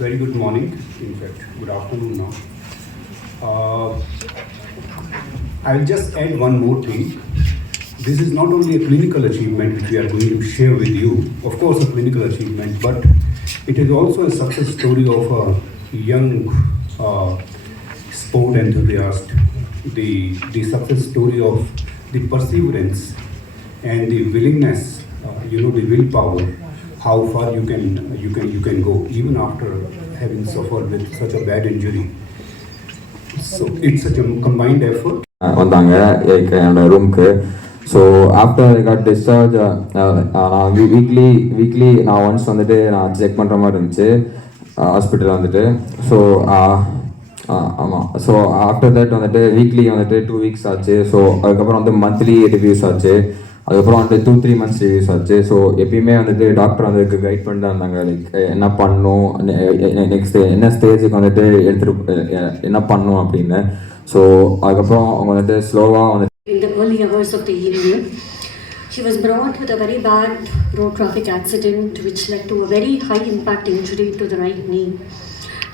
Very good morning, in fact, good afternoon now. Uh, I'll just add one more thing. This is not only a clinical achievement which we are going to share with you, of course, a clinical achievement, but it is also a success story of a young sport enthusiast, the success story of the perseverance and the willingness, the willpower, how far you can go even after having suffered with such a bad injury. So it's such a combined effort. வந்தாங்க என்னோட ரூமுக்கு. So after I got discharge நான் weekly நான் once வந்துட்டு நான் check பண்ணுற மாதிரி இருந்துச்சு ஹாஸ்பிட்டலில் வந்துட்டு. ஸோ ஆமாம், ஸோ ஆஃப்டர் தட் வந்துட்டு வீக்லி வந்துட்டு 2 weeks ஆச்சு. ஸோ அதுக்கப்புறம் வந்து மந்த்லி ரிவ்யூஸ் ஆச்சு. அதுக்கப்புறம் வந்துட்டு 2-3 months ரிவ்யூஸ் ஆச்சு. ஸோ எப்பயுமே வந்துட்டு டாக்டர் வந்துருக்கு கைட் பண்ணிட்டு இருந்தாங்க, லைக் என்ன பண்ணணும், நெக்ஸ்ட் என்ன ஸ்டேஜுக்கு வந்துட்டு எடுத்துகிட்டு என்ன பண்ணணும் அப்படின்னு. ஸோ அதுக்கப்புறம் அவங்க வந்துட்டு ஸ்லோவாக வந்து in the early hours of the evening, he was brought with a very bad road traffic accident which led to a very high impact injury to the right knee.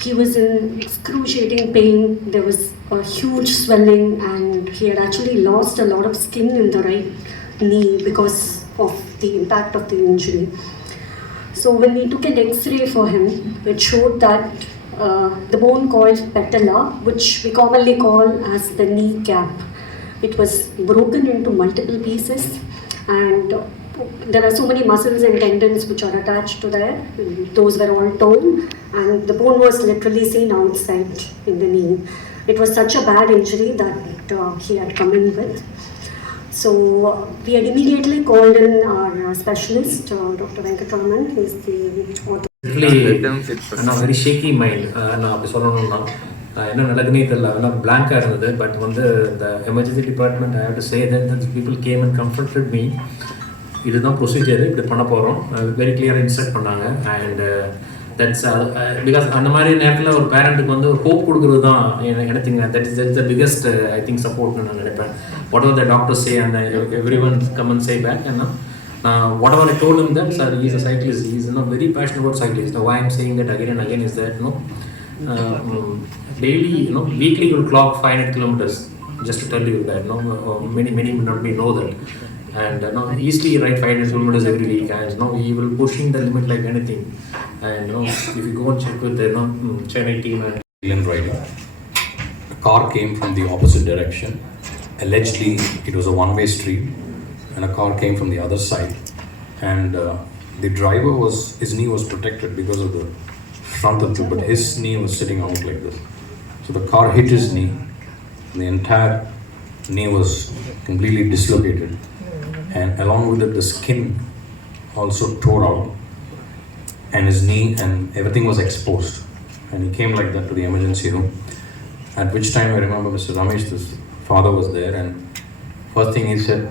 He was in excruciating pain. There was a huge swelling and he had actually lost a lot of skin in the right knee because of the impact of the injury. So when we took an X-ray for him, it showed that the bone called patella, which we commonly call as the kneecap, it was broken into multiple pieces, and there are so many muscles and tendons which are attached to there. Those were all torn and the bone was literally seen outside in the knee. It was such a bad injury that he had come in with. So we had immediately called in our specialist, Dr. Venkatraman. He is the நான் very shaky mind. நான் அப்படி சொல்லணும்னா என்ன நடக்குன்னே தெரியல, ஆனால் பிளாங்காக இருந்தது. But வந்து இந்த emergency department I have to say that people came and comforted me. இதுதான் ப்ரொசீஜர், இப்படி பண்ண போகிறோம், வெரி கிளியராக இன்ஸ்ட்ரக்ட் பண்ணாங்க. அண்ட் தட்ஸ் பிகாஸ் அந்த மாதிரி நேரத்தில் ஒரு பேரண்ட்டுக்கு வந்து ஹோப் கொடுக்குறது தான் எனக்கு that's the biggest I think சப்போர்ட்னு நான் நினைப்பேன். Whatever the doctor say and every one come and say back. ஏன்னா whatever I told him that, sir, he is a cyclist, he is very passionate about cyclists. Now why I am saying that again and again is that daily, weekly you will clock 500 kilometers, just to tell you that many may not be know that. And easily ride 500 kilometers every week, and he will pushing the limit like anything. And if you go and check with the Chennai team and riding, a car came from the opposite direction. Allegedly it was a one-way street and a car came from the other side, and the driver his knee was protected because of the frontal tube, but his knee was sitting out like this. So the car hit his knee and the entire knee was completely dislocated, and along with it the skin also tore out, and his knee and everything was exposed, and he came like that to the emergency room, at which time I remember Mr. Ramesh, his father, was there, and first thing he said,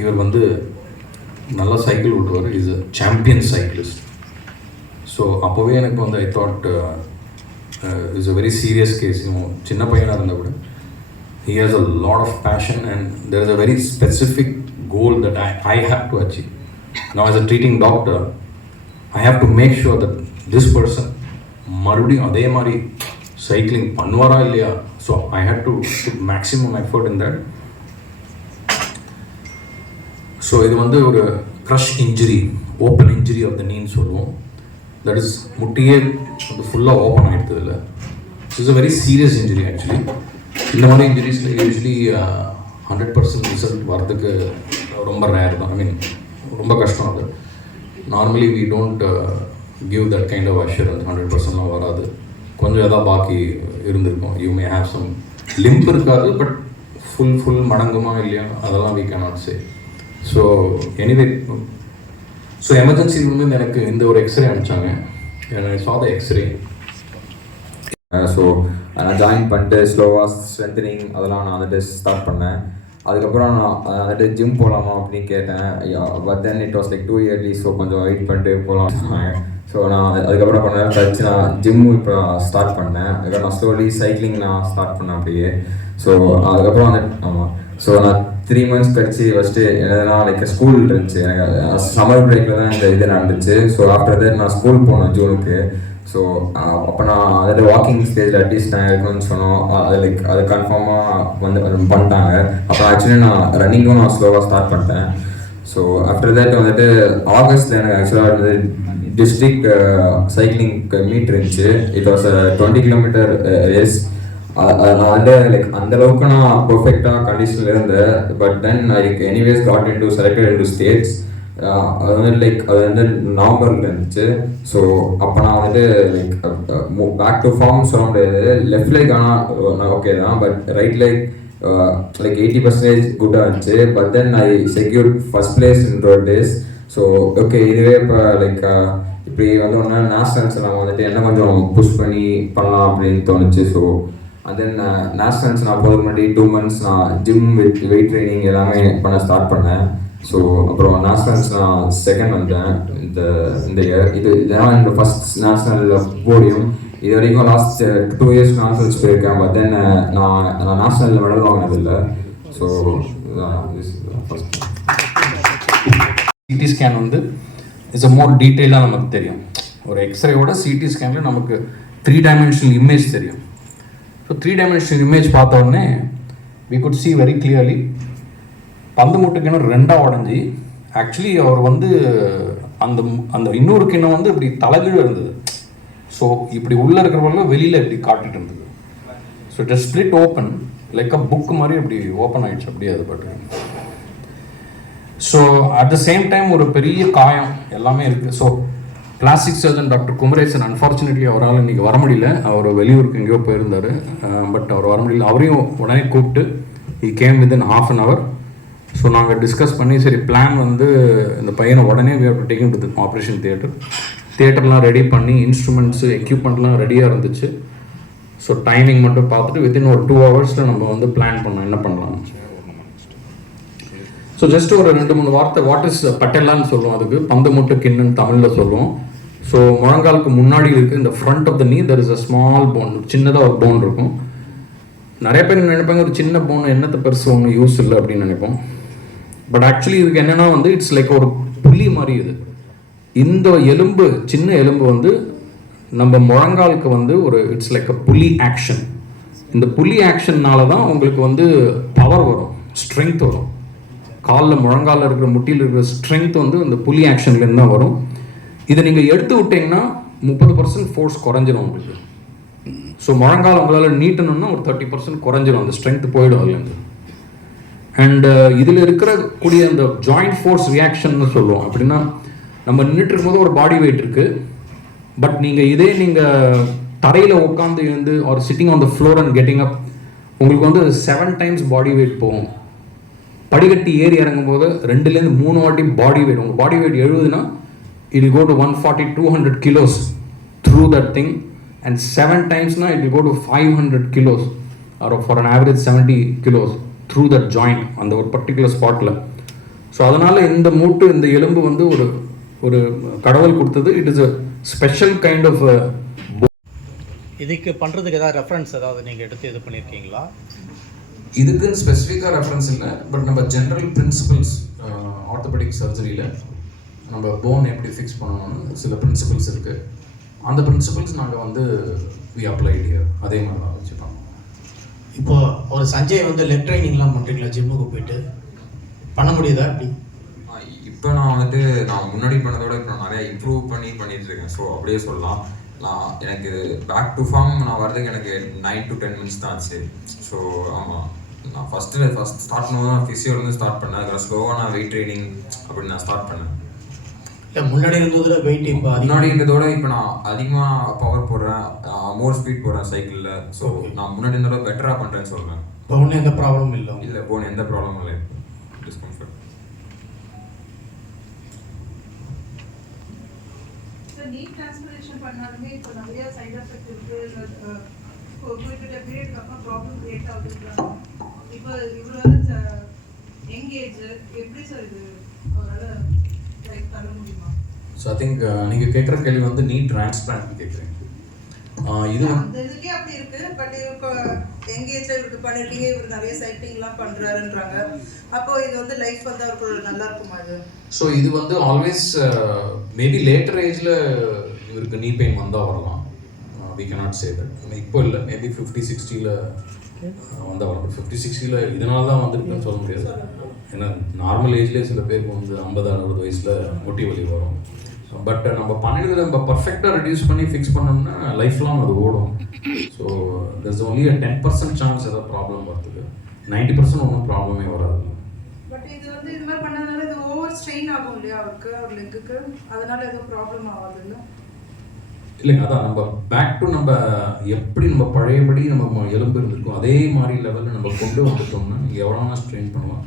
இவர் வந்து நல்லா cycle ஓட்டுவார், is a champion cyclist. So அப்போவே எனக்கு வந்து I thought is a very serious case. சின்ன பையனாக இருந்தால் கூட he has a lot of passion and there is a very specific goal that I have to achieve. Now as a treating doctor, I have to make sure that this person மறுபடியும் அதே மாதிரி cycling பண்ணுவாரா இல்லையா. So I had to put maximum effort in that. So இது வந்து ஒரு crush injury, open injury of the நீன்னு சொல்லுவோம். தட் இஸ் முட்டியே வந்து ஃபுல்லாக ஓப்பன் ஆகிடுது. இல்லை, it's a very serious injury actually. இந்த மாதிரி இன்ஜுரிஸில் யூஸ்வலி 100% ரிசல்ட் வரதுக்கு ரொம்ப ரேர் தான். ஐ மீன் ரொம்ப கஷ்டம் அது. Normally we don't give that kind of assurance. 100%லாம் வராது, கொஞ்சம் எதாவது பாக்கி இருந்திருக்கும். You may have some limb இருக்காது, பட் ஃபுல் மடங்குமா இல்லையா அதெல்லாம் we cannot say. So anyway, so emergency ரூம்லேருந்து எனக்கு இந்த ஒரு எக்ஸ்ரே அனுப்பிச்சாங்க. I saw the x-ray. So நான் ஜாயின் பண்ணிட்டு ஸ்லோவாக ஸ்ட்ரென்தனிங் அதெல்லாம் நான் வந்துட்டு ஸ்டார்ட் பண்ணேன். அதுக்கப்புறம் நான் வந்துட்டு ஜிம் போகலாமா அப்படின்னு கேட்டேன். But then it was like 2 years, so கொஞ்சம் வெயிட் பண்ணிட்டு போகலாம் சொன்னாங்க. ஸோ நான் அதுக்கப்புறம் கொஞ்ச நேரம் கழிச்சு நான் ஜிம்மு இப்போ ஸ்டார்ட் பண்ணேன். அதுக்கப்புறம் நான் ஸ்லோலி சைக்கிளிங் நான் ஸ்டார்ட் பண்ணேன் அப்படியே. ஸோ அதுக்கப்புறம் வந்துட்டு ஆமாம், ஸோ நான் 3 months கழிச்சு ஃபஸ்ட்டு என்னதுன்னா லைக் ஸ்கூல் இருந்துச்சு எனக்கு. சம்மர் பிரேக்கில் தான் இந்த இது நடந்துச்சு. ஸோ ஆஃப்டர் தட் நான் ஸ்கூல் போனேன் ஜூனுக்கு. ஸோ அப்போ நான் அதாவது வாக்கிங் ஸ்டேஜில் அட்லீஸ்ட் நான் இருக்கணும்னு சொன்னோம். அது லைக் அது கன்ஃபார்மாக வந்து பண்ணிட்டாங்க. அப்புறம் ஆக்சுவலி நான் ரன்னிங்கும் நான் ஸ்லோவாக ஸ்டார்ட் பண்ணிட்டேன். ஸோ ஆஃப்டர் தேட் வந்துட்டு ஆகஸ்ட்டில் எனக்கு ஆக்சுவலாக வந்து டிஸ்ட்ரிக்ட் சைக்கிளிங் மீட் இருந்துச்சு. It was 20 kilometre race. நான் வந்து லைக் அந்தளவுக்கு நான் பர்ஃபெக்டாக கண்டிஷனில் இருந்தேன். But then like anyways got in to selected in to states. அது வந்து லைக் அது வந்து நவம்பரில் இருந்துச்சு. ஸோ அப்போ நான் வந்துட்டு லைக் பேக் டு ஃபார்ம் சொல்ல முடியாது. லெஃப்ட் லைக் ஆனால் ஓகே தான், பட் ரைட் லைக் லைக் 80% குட்டாக இருந்துச்சு. But then I secured first place in 12 days. So okay, இதுவே இப்போ லைக் இப்படி வந்து ஒன்றா நேஷ்னல்ஸ் நம்ம வந்துட்டு என்ன கொஞ்சம் புஷ் பண்ணி பண்ணலாம் அப்படின்னு தோணுச்சு. ஸோ அண்ட் தென் நேஷ்னல்ஸ் நான் போகிற முன்னாடி 2 months நான் ஜிம் வித் வெயிட் ட்ரைனிங் எல்லாமே பண்ண ஸ்டார்ட் பண்ணேன். ஸோ அப்புறம் நேஷ்னல்ஸ் நான் செகண்ட் வந்தேன் இந்த இயர். இதெல்லாம் என்னோட ஃபர்ஸ்ட் நேஷ்னல் போடியும். இது வரைக்கும் லாஸ்ட் 2 years நேஷ்னல்ஸ் போயிருக்கேன். பட் தென் நான் நேஷ்னலில் மெடல் வாங்கினதில்லை. ஸோ ஃபர்ஸ்ட் சிடி ஸ்கேன் வந்து இஸ் அ மோர் டீட்டெயிலாக நமக்கு தெரியும். ஒரு எக்ஸ்ரேயோட சிடி ஸ்கேனில் நமக்கு 3 dimensional இமேஜ் தெரியும். ஸோ 3 dimensional இமேஜ் பார்த்த உடனே we could see very clearly பந்து மூட்டு கிணறு 2ஆக உடஞ்சி ஆக்சுவலி அவர் வந்து அந்த இன்னொரு கிணம் வந்து இப்படி தலைகீழ இருந்தது. ஸோ இப்படி உள்ளே இருக்கிறவங்க வெளியில் இப்படி காட்டிட்டு இருந்தது. So it split open like a book மாதிரி அப்படி ஓப்பன் ஆகிடுச்சு அப்படியே அது பட்டு. So at the same time ஒரு பெரிய காயம் எல்லாமே இருக்குது. So plastic surgeon doctor Kumaresan unfortunately அவரால் இன்றைக்கி வர முடியல. அவர் வெளியூருக்கு எங்கேயோ போயிருந்தார். பட் அவர் வர முடியல. அவரையும் உடனே கூப்பிட்டு he came within half an hour. So நாங்கள் டிஸ்கஸ் பண்ணி சரி பிளான் வந்து இந்த பையனை உடனே டேக்கன் டு ஆப்ரேஷன் தியேட்டர்லாம் ரெடி பண்ணி இன்ஸ்ட்ருமெண்ட்ஸு எக்யூப்மெண்ட்லாம் ரெடியாக இருந்துச்சு. ஸோ டைமிங் மட்டும் பார்த்துட்டு வித்தின் ஒரு 2 hours நம்ம வந்து பிளான் பண்ணோம் என்ன பண்ணலாம். ஸோ ஜஸ்ட் ஒரு 2-3 வார்த்தை வாட் இஸ் பட்டெல்லான்னு சொல்லுவோம். அதுக்கு பந்து மூட்டு கிண்ணன்னு தமிழில் சொல்லுவோம். ஸோ முழங்காலுக்கு முன்னாடி இருக்குது இந்த ஃப்ரண்ட் ஆஃப் த நீ there is a small phone, சின்னதாக ஒரு போன் இருக்கும். நிறைய பேர் நினைப்பாங்க ஒரு சின்ன போன் என்னத்தை பெருசு ஒன்றும் யூஸ் இல்லை அப்படின்னு நினைப்போம். பட் ஆக்சுவலி இதுக்கு என்னென்னா வந்து இட்ஸ் லைக் ஒரு புலி மாதிரி. இந்த எலும்பு சின்ன எலும்பு வந்து நம்ம முழங்காலுக்கு வந்து ஒரு இட்ஸ் லைக் அ புலி ஆக்ஷன். இந்த புலி ஆக்ஷன்னால தான் உங்களுக்கு வந்து பவர் வரும், ஸ்ட்ரென்த் வரும். காலில் முழங்காலில் இருக்கிற முட்டியில் இருக்கிற ஸ்ட்ரென்த் வந்து இந்த புலி ஆக்ஷன்லேருந்து தான் வரும். இதை நீங்கள் எடுத்து விட்டிங்கன்னா 30% ஃபோர்ஸ் குறைஞ்சிடும் உங்களுக்கு. ஸோ முழங்கால் உங்களால் நீட்டணும்னா ஒரு 30% குறைஞ்சிடும், அந்த ஸ்ட்ரென்த் போயிடும் அதுலேருந்து. அண்ட் இதில் இருக்கக்கூடிய அந்த ஜாயிண்ட் ஃபோர்ஸ் ரியாக்ஷன்னு சொல்லுவோம். அப்படின்னா நம்ம நின்றுட்டு இருக்கும்போது ஒரு பாடி வெயிட் இருக்குது. பட் நீங்கள் தரையில் உட்காந்து இருந்து ஒரு sitting on the floor and getting அப் உங்களுக்கு வந்து 7 times பாடி வெயிட் போகும். படிக்கட்டி ஏறி இறங்கும் போது 2-3 வாட்டி பாடி வெயிட். உங்கள் பாடி வெயிட் 70னா it will go to 140-200 kilos through that thing. And 7 times it will go to 500 kilos or for an average 70 kilos through that joint அந்த ஒரு பர்டிகுலர் ஸ்பாட்டில். ஸோ அதனால் இந்த மூட்டு இந்த எலும்பு வந்து ஒரு கடவுள் கொடுத்தது. It is a special kind of. இதுக்கு பண்ணுறதுக்கு ஏதாவது ரெஃபரன்ஸ் ஏதாவது நீங்கள் எடுத்து இது பண்ணியிருக்கீங்களா? இதுக்குன்னு ஸ்பெசிஃபிக்காக ரெஃபரன்ஸ் இல்லை. பட் நம்ம ஜென்ரல் பிரின்சிபல்ஸ் ஆர்த்தோபெடிக் சர்ஜரியில் நம்ம போன் எப்படி ஃபிக்ஸ் பண்ணணும்னு சில பிரின்சிபல்ஸ் இருக்குது. அந்த பிரின்சிபல்ஸ் நாங்கள் வந்து வி அப்ளைட் ஹியர். அதே மாதிரி தான் வச்சுப்போம். இப்போ ஒரு சஞ்சய் வந்து லெஃப்ட் ட்ரைனிங்லாம் பண்ணுறீங்களா? ஜிம்முக்கு போயிட்டு பண்ண முடியுதா? அப்படி இப்போ நான் வந்துட்டு நான் முன்னாடி பண்ணதோட இப்போ நான் நிறையா இம்ப்ரூவ் பண்ணிட்டு இருக்கேன். ஸோ அப்படியே சொல்லலாம். எனக்கு பேக் டு ஃபார்ம் நான் வரதுக்கு எனக்கு 9 to 10 minutes தான் ஆச்சு. ஸோ ஆமாம், நான் ஃபஸ்ட் ஸ்டார்ட் பண்ணும்போது நான் ஃபிசியோலேருந்து ஸ்டார்ட் பண்ணேன். அதில் ஸ்லோவாக நான் வெயிட் ட்ரைனிங் அப்படின்னு நான் ஸ்டார்ட் பண்ணேன். இல்லை முன்னாடி இருந்ததோட வெயிட் இப்போ முன்னாடி இருந்ததோட இப்போ நான் அதிகமாக பவர் போடுறேன், மோர் ஸ்பீட் போடுறேன் சைக்கிளில். ஸோ நான் முன்னாடி இருந்தோட பெட்டராக பண்ணுறேன்னு சொல்கிறேன். இப்போ ஒன்றும் எந்த ப்ராப்ளமும் இல்லை போன எந்த ப்ராப்ளமும் இல்லை. டிஸ்கம்ஃபர்ட். நீட் டிரான்ஸ்பிரேஷன் பண்ணாலுமே இப்போ நிறைய சைடு எஃபெக்ட் இருக்குது. குறிப்பிட்ட பீரியடுக்கு அப்புறம் ப்ராப்ளம் கிரியேட் ஆகுதுன்றாங்க. இப்போ இவ்வளோ யங் ஏஜ் எப்படி சார் இது அவரால் லைக் தர முடியுமா? ஸோ ஐ திங்க் நீங்கள் கேட்குற கேள்வி வந்து நீட் டிரான்ஸ்பிளான்ட் கேட்குறீங்க. இது அந்த இதுக்கே அப்படி இருக்கு. பட் இப்போ யங் ஏஜ்ல இவருக்கு பண்ணிருக்கீங்க, இவர் நிறைய சைக்கிளிங்லாம் பண்றாருன்றாங்க. அப்போ இது வந்து லைஃப் வந்து அவருக்கு நல்லா இருக்குமா இது? ஸோ இது வந்து ஆல்வேஸ் மேபி லேட்டர் ஏஜில் இவருக்கு நீ பெயின் வந்தால் வரலாம். we cannot say that. இப்போ இல்லை, மேபி 50-60ல வந்தால் வரும். 50-60ல இதனால தான் வந்திருக்குன்னு சொல்ல முடியாது. ஏன்னா நார்மல் ஏஜ்லேயே சில பேருக்கு வந்து 50-60 வயசில் முட்டி வலி வரும். பட் நம்ம பண்ணிடுறத நம்ம பர்ஃபெக்டாக ரெடியூஸ் பண்ணி ஃபிக்ஸ் பண்ணோம்னா லைஃப் லாங் அது ஓடும். So there's only a 10% chance ஏதாவது ப்ராப்ளம் வரதுக்கு. 90% ஒன்றும் ப்ராப்ளமே வராது. பட் இது வந்து இது மாதிரி பண்ணதுனால இது ஓவர் ஸ்ட்ரெயின் ஆகும் இல்லையா அவருக்கு, அவர் லெக்குக்கு, அதனால எதுவும் ப்ராப்ளம் ஆகாதுல்ல? இல்லைங்க, அதான் நம்ம பேக் டு நம்ம எப்படி நம்ம பழையபடி நம்ம எலும்பு இருந்திருக்கோம் அதே மாதிரி லெவலில் நம்ம கொண்டு வந்துட்டோம்னா எவ்வளோ ஸ்ட்ரெயின் பண்ணலாம்.